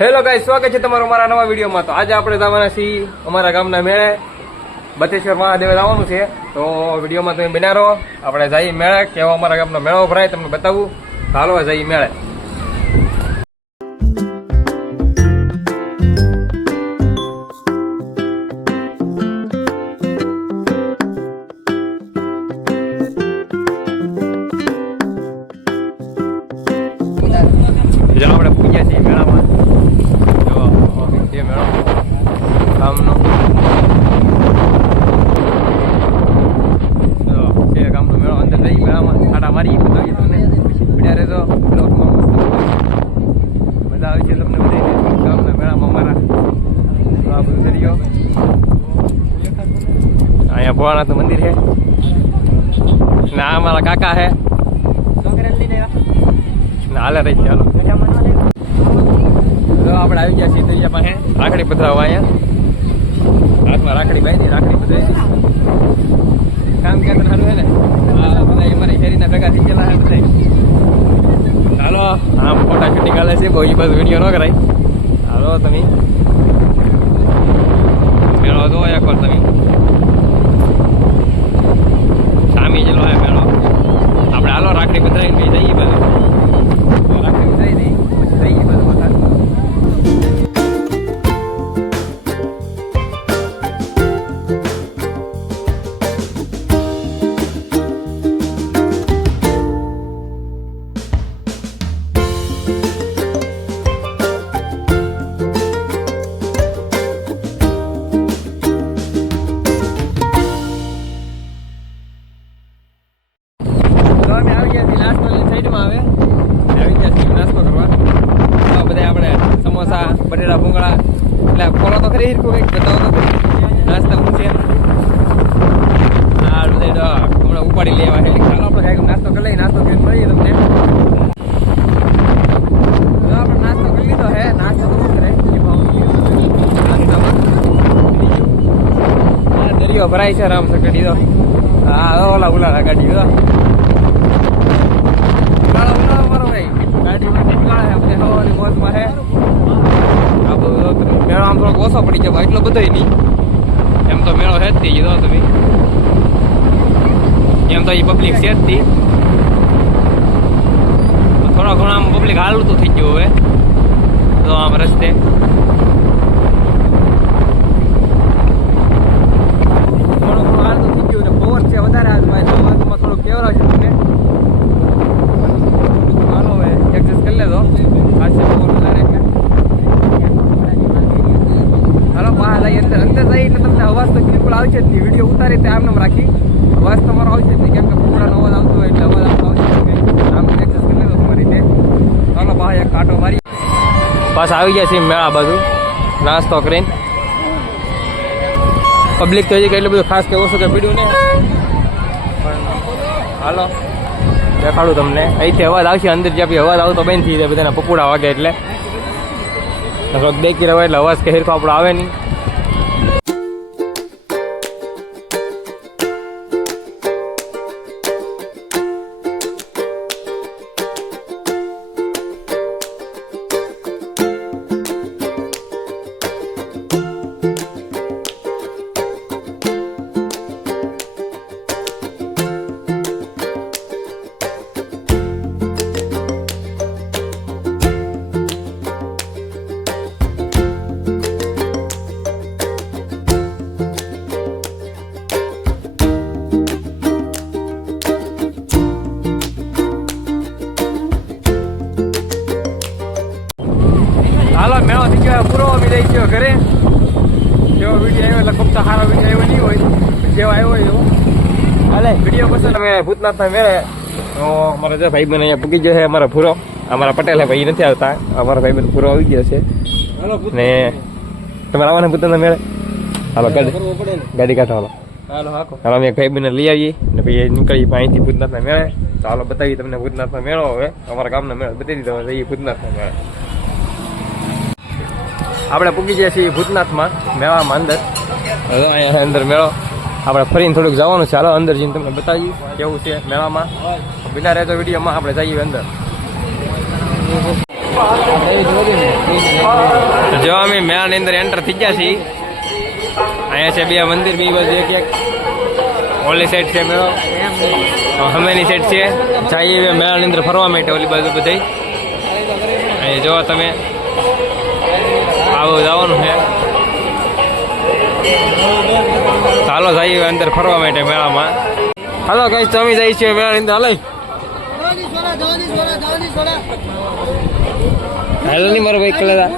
Hello guys સ્વાગત છે તમારું મારા નવા વિડીયોમાં. તો આજે આપણે જવાના છીએ અમારા ગામના મેળે. બતેશ્વર મહાદેવ આવવાનું છે. તો વિડીયોમાં તમે બન્યા રહો. આપણે જઈએ મેળે. કેવો અમારા ગામનો મેળો ભરાય, તમને બતાવું. હાલો, જઈએ મેળે. અહીંયા ભોળાનાથ મંદિર છે. ને આ અમારા કાકા છે. હાલે રહી તો આપણે આવી ગયા છીએ દરિયા પાસે. રાખડી પધરાવવા અહીંયા. હાથમાં રાખડી બાંધી, રાખડી પધરાવી કામ ક્યાં સારું છે ને? બધા અમારી શેરીના ભેગા થઈ ગયેલા છે હાલો, આમ ફોટા શૂટિંગ હાલે છે, બહુ એ બધું વીડિયો ન કરાય. હાલો, તમે. મેળો જો એકવાર તમે. નાસ્તો આવે? આવી ગયા છીએ નાસ્તો કરવા. તો બધા આપણે સમોસા, બટેટા ભૂંગળા, એટલે ફોલો તો ખરી હિરકું કંઈક બતાવો તો ખરી. નાસ્તા હું છે? હમણાં ઉપાડી લેવા એટલે ચાલો આપણે કાંઈક નાસ્તો કરી લઈએ, નાસ્તો કરીને મળીએ તમને. કરી કરે? ભરાય છે રામ સકડી દો. હા, ઓલા ઉલા ગાડી તો ઉલાળા ઉલાળા મારો ભાઈ ગાડીમાં તો મેળો આમ થોડોક ઓછો પડી જાય એટલો બધો નહીં એમ તો મેળો છે જ તે કીધો તમે એમ તો એ પબ્લિક છે જ તે થોડા ઘણા આમ પબ્લિક હાલતું થઈ ગયું હવે તો આમ રસ્તે થોડું ઘણું હાલતું થઈ ગયું ને પવન છે વધારે હાથમાં થોડું કેવરા છે. તમને હાલો હવે એડજસ્ટ કરી લેજો આ છે પવન વધારે એટલે હાલો બહાર જઈ અંદર અંદર જઈને તમને અવાજ તો બિલકુલ આવશે જ નહીં. વીડિયો ઉતારી તે આમ નામ રાખી. અવાજ તમારો આવશે જ નહીં, કેમ કે કુકડાનો અવાજ આવતો હોય એટલે અવાજ આવતો આમ એડજસ્ટ કરી લેજો તમારી ચાલો બહાર એક કાંટો મારી. પાછા આવી ગયા છે મેળા બાજુ. નાસ્તો કરીને. પબ્લિક તો હજી એટલું બધું ખાસ કે ઓછું કે પીડ્યું ને હાલો. દેખાડું તમને. અહીંથી અવાજ આવશે, અંદર જ્યાં બી અવાજ આવતો બંધ થઈ જાય બધાના પપોડા વાગે એટલે. દેખી રહ્યો એટલે અવાજ કે હિરખો આપણો આવે નહીં. મેળો થઈ ગયો પૂરો લઈ ગયો ઘરે. જેવો વીડિયો આવ્યો એટલે ખૂબ તો સારો વીડિયો આવ્યો નહીં હોય. જેવો આવ્યો હોય એવો. હાલે વીડિયો પસંદ અમે ભૂતનાથના મેળે તો અમારા જે ભાઈ બહેન અહીંયા પૂકી ગયો છે અમારા પૂરો. અમારા પટેલ ભાઈ નથી આવતા. અમારા ભાઈ બહેન પૂરો આવી ગયો છે. ને તમારે આવવાના ભૂતનાથના મેળે? હાલો ગાડી ગાડી કાઢો હાલો. હાલો હાકો. હાલો અમે ભાઈ બહેનને લઈ આવીએ ને પછી નીકળીએ અહીંથી ભૂતનાથના મેળે. તો બતાવી બતાવીએ તમને ભૂતનાથનો મેળો હવે. અમારા ગામનો મેળો બતાવી દીધો જઈએ ભૂતનાથના મેળે. આપણે પૂગી ગયા છીએ ભૂતનાથમાં મેળામાં અંદર. અહીંયા અંદર મેળો. આપણે ફરીને થોડુંક જવાનું છે. ચાલો અંદર જઈને તમને બતાવીએ કેવું છે મેળામાં. બિના રહેતો વિડીયોમાં આપણે જઈએ અંદર. જો અમે મેળાની અંદર એન્ટર થઈ ગયા છીએ. અહીંયા છે બે મંદિર, બી બાજુ એક એક. ઓલી સાઈડ છે મેળો. હમેની સાઈડ છે. જઈએ મેળાની અંદર ફરવા માટે ઓલી બાજુ બધી અહીંયા જોવા તમે. આવું જવાનું છે. ચાલો જઈએ અંદર ફરવા માટે મેળામાં. હાલો કઈ તમે જઈ છીએ મેળાની અંદર હાલે. હાલ નહીં મારો ભાઈ કલેદા